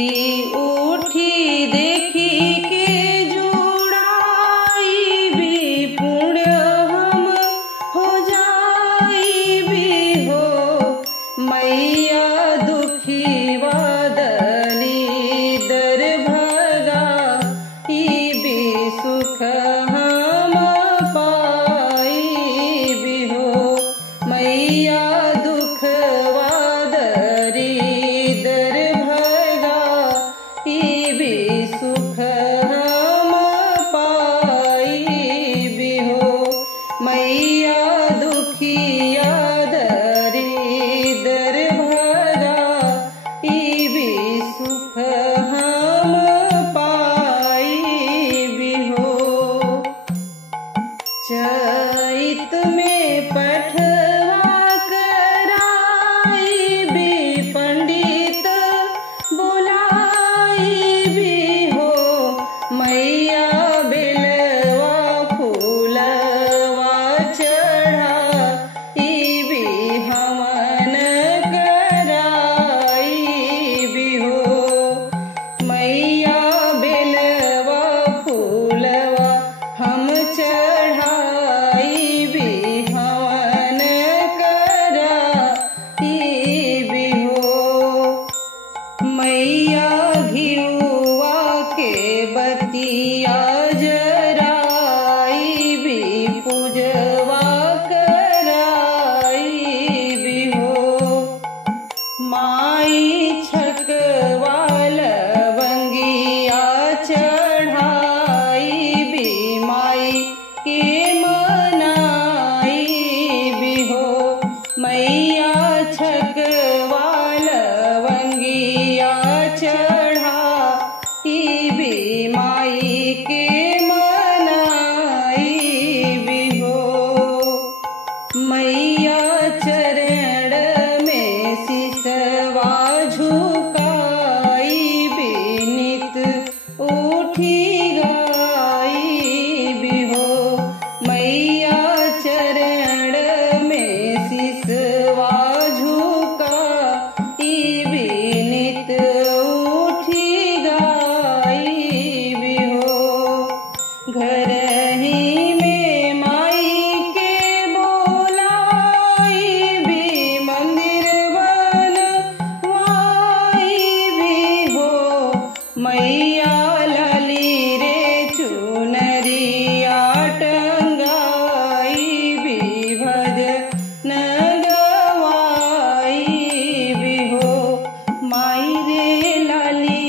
बंटी उठी देखी के जुड़ाई भी पुण्य हम हो जाई भी हो। मैया दुखी वादली दर भगा ई भी सुख हम पाई भी हो। मैया दुख वादरी दर भगा ई भी सुख हम पाई भी हो। मैया दुखिया दरी दर भगा ई भी सुख हम पाई भी हो। चैत में पठवा कराई भी पंडित बुलाई भी हो। मैया बेलवा फूलवा चढ़ाई भी हवन कराई भी हो। मैया बेलवा फूलवा हम चढ़ाई भी हवन कराई भी हो। मैया घिउवा के बतिया जराई भी पूजवा कराई भी हो। माई छकवा लवंगिया चढ़ाई भी माई के मनाई भी हो। मैया छकवा लवंगिया चढ़ाई भी माई के मनाई भी हो। मैया चरण में सिसवा झुकाई भी नित उठी गाई भी हो। मैया चरण में सिसवा झुकाई भी नित उठी गाई भी हो। घर ही में माई के बोलाई भी मंदिर बनवाई भी हो। मैया लाली रे चुनरिया टंगाई भी भजन गवाई भी हो। माई रे लाली